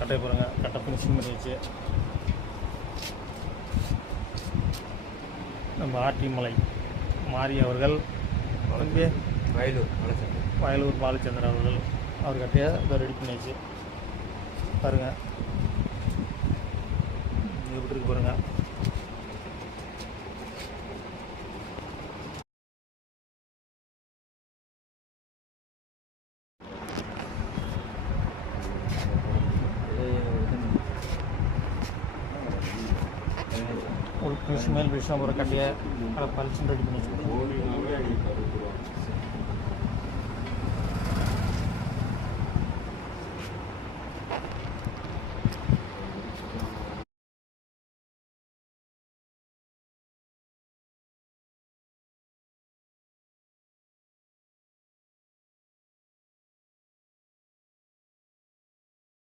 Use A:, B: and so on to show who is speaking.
A: கட்டை பாருங்க. கட்டை ஃபினிஷிங் பண்ணியாச்சு. நம்ம ஆட்டி மலை மாரி அவர்கள் தம்பி
B: வயலூர் வளர்ச்சி
A: வயலூர் பாலச்சந்திரன் அவர்கள் அவர் கட்டையை இதை ரெடி பண்ணியாச்சு. பாருங்க. இது எப்படி இருக்கு பாருங்க. ಉಳ್ಕಿ ಮೇಲೆ ಬೀಳ್ಸೋ ಬರೋಕಂಗೆ ಪಲ್ಸಿನ ರೆಡಿ ಮಾಡಿ